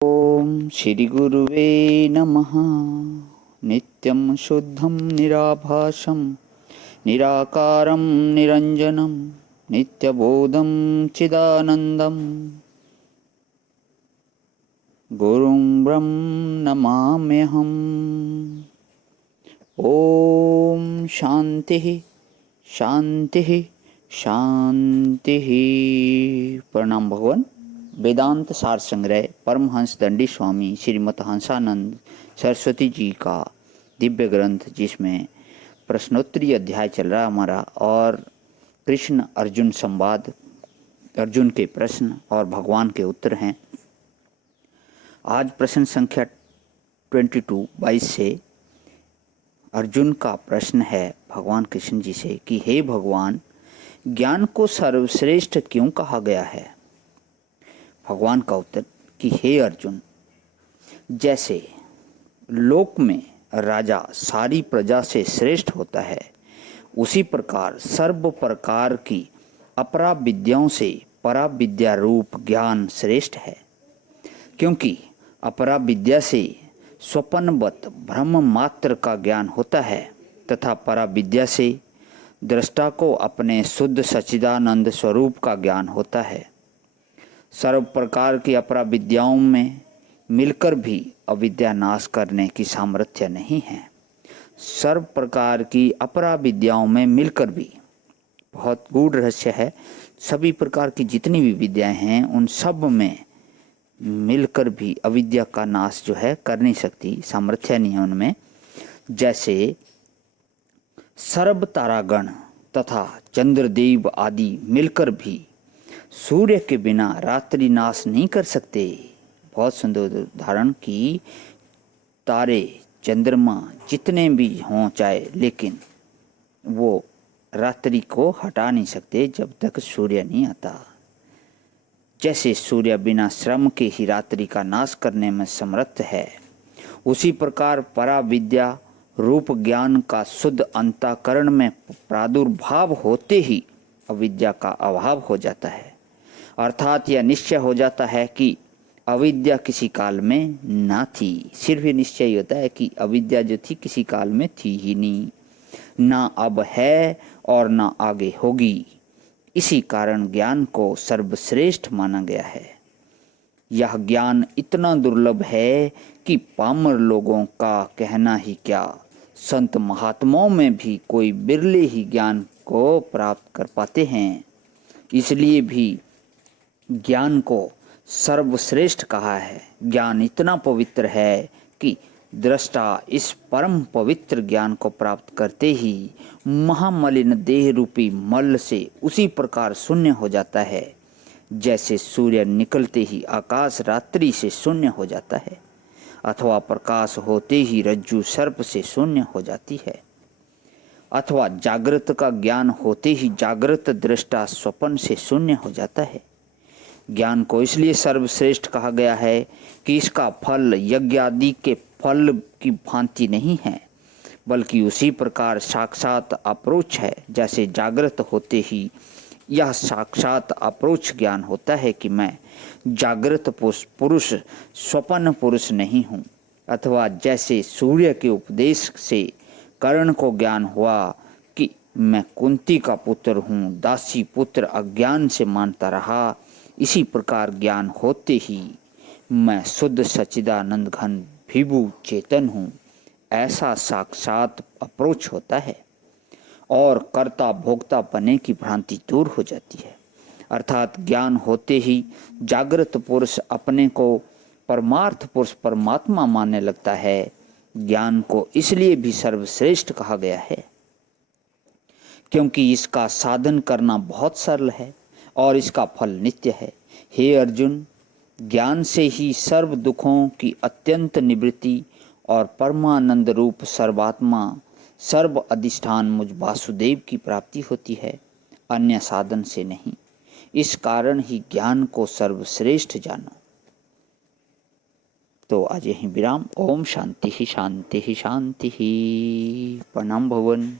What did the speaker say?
ओम श्री गुरुवे नमः। नित्यं शुद्धं निराभासं निराकारं निरञ्जनं नित्यबोधं चिदानन्दं गुरुं ब्रह्म नमाम्यहम्। ओम शांति शांति शांति। प्रणाम भगवान। वेदांत सार संग्रह परमहंस दंडी स्वामी श्रीमद हंसानंद सरस्वती जी का दिव्य ग्रंथ, जिसमें प्रश्नोत्तरी अध्याय चल रहा हमारा, और कृष्ण अर्जुन संवाद, अर्जुन के प्रश्न और भगवान के उत्तर हैं। आज प्रश्न संख्या 22 से अर्जुन का प्रश्न है भगवान कृष्ण जी से कि हे भगवान, ज्ञान को सर्वश्रेष्ठ क्यों कहा गया है। भगवान का उत्तर कि हे अर्जुन, जैसे लोक में राजा सारी प्रजा से श्रेष्ठ होता है, उसी प्रकार सर्व प्रकार की अपरा विद्याओं से परा विद्या रूप ज्ञान श्रेष्ठ है। क्योंकि अपरा विद्या से स्वप्नवत ब्रह्म मात्र का ज्ञान होता है तथा परा विद्या से दृष्टा को अपने शुद्ध सच्चिदानंद स्वरूप का ज्ञान होता है। सर्व प्रकार की अपरा विद्याओं में मिलकर भी अविद्या नाश करने की सामर्थ्य नहीं है। सर्व प्रकार की अपरा विद्याओं में मिलकर भी, बहुत गूढ़ रहस्य है, सभी प्रकार की जितनी भी विद्याएं हैं उन सब में मिलकर भी अविद्या का नाश जो है कर नहीं सकती, सामर्थ्य नहीं है उनमें। जैसे सर्व तारागण तथा चंद्रदेव आदि मिलकर भी सूर्य के बिना रात्रि नाश नहीं कर सकते। बहुत सुंदर उदाहरण कि तारे चंद्रमा जितने भी हों चाहे, लेकिन वो रात्रि को हटा नहीं सकते जब तक सूर्य नहीं आता। जैसे सूर्य बिना श्रम के ही रात्रि का नाश करने में समर्थ है, उसी प्रकार परा विद्या रूप ज्ञान का शुद्ध अंतःकरण में प्रादुर्भाव होते ही अविद्या का अभाव हो जाता है। अर्थात यह निश्चय हो जाता है कि अविद्या किसी काल में ना थी। सिर्फ ये निश्चय ही होता है कि अविद्या जो थी किसी काल में थी ही नहीं, ना अब है और ना आगे होगी। इसी कारण ज्ञान को सर्वश्रेष्ठ माना गया है। यह ज्ञान इतना दुर्लभ है कि पामर लोगों का कहना ही क्या, संत महात्माओं में भी कोई बिरले ही ज्ञान को प्राप्त कर पाते हैं। इसलिए भी ज्ञान को सर्वश्रेष्ठ कहा है। ज्ञान इतना पवित्र है कि दृष्टा इस परम पवित्र ज्ञान को प्राप्त करते ही महामलिन देह रूपी मल से उसी प्रकार शून्य हो जाता है, जैसे सूर्य निकलते ही आकाश रात्रि से शून्य हो जाता है, अथवा प्रकाश होते ही रज्जु सर्प से शून्य हो जाती है, अथवा जागृत का ज्ञान होते ही जागृत दृष्टा स्वप्न से शून्य हो जाता है। ज्ञान को इसलिए सर्वश्रेष्ठ कहा गया है कि इसका फल यज्ञ आदि के फल की भांति नहीं है, बल्कि उसी प्रकार साक्षात अप्रोच है। जैसे जागृत होते ही यह साक्षात अप्रोच ज्ञान होता है कि मैं जागृत पुरुष स्वप्न पुरुष नहीं हूँ, अथवा जैसे सूर्य के उपदेश से कर्ण को ज्ञान हुआ कि मैं कुंती का पुत्र हूँ, दासी पुत्र अज्ञान से मानता रहा, इसी प्रकार ज्ञान होते ही मैं शुद्ध सच्चिदानंद घन विभु चेतन हूँ, ऐसा साक्षात अप्रोच होता है और कर्ता भोक्ता बने की भ्रांति दूर हो जाती है। अर्थात ज्ञान होते ही जागृत पुरुष अपने को परमार्थ पुरुष परमात्मा मानने लगता है। ज्ञान को इसलिए भी सर्वश्रेष्ठ कहा गया है क्योंकि इसका साधन करना बहुत सरल है और इसका फल नित्य है। हे अर्जुन, ज्ञान से ही सर्व दुखों की अत्यंत निवृत्ति और परमानंद रूप सर्वात्मा सर्व अधिष्ठान मुझ वासुदेव की प्राप्ति होती है, अन्य साधन से नहीं। इस कारण ही ज्ञान को सर्वश्रेष्ठ जानो। तो आज यहीं विराम। ओम शांति ही शांति ही शांति ही। प्रणाम भवन।